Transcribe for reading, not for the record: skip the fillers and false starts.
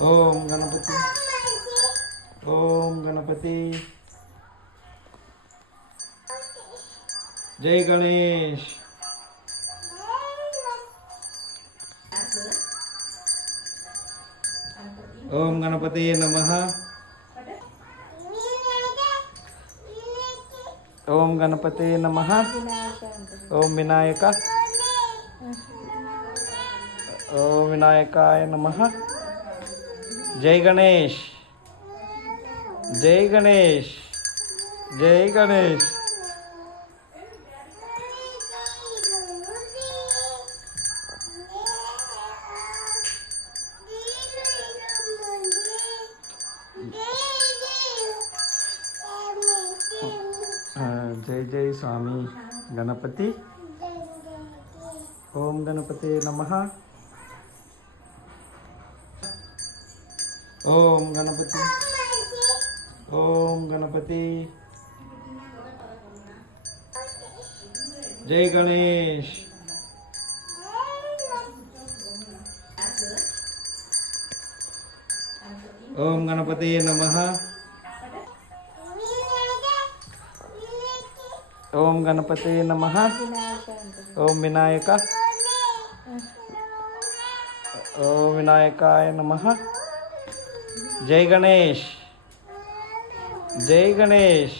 ओम गणपति ओम गणपति जय गणेश ओम गणपति नमः ओम गणपति नमः ओम विनायक ओम विनायकाय नमः जय गणेश जय गणेश जय गणेश जय जय स्वामी गणपति ओम गणपति नमः ओम गणपति ओम गणपति जय गणेश ओम गणपति नमः ओम गणपति नमः ओम विनायक ओम विनायकाय नमः जय गणेश जय गणेश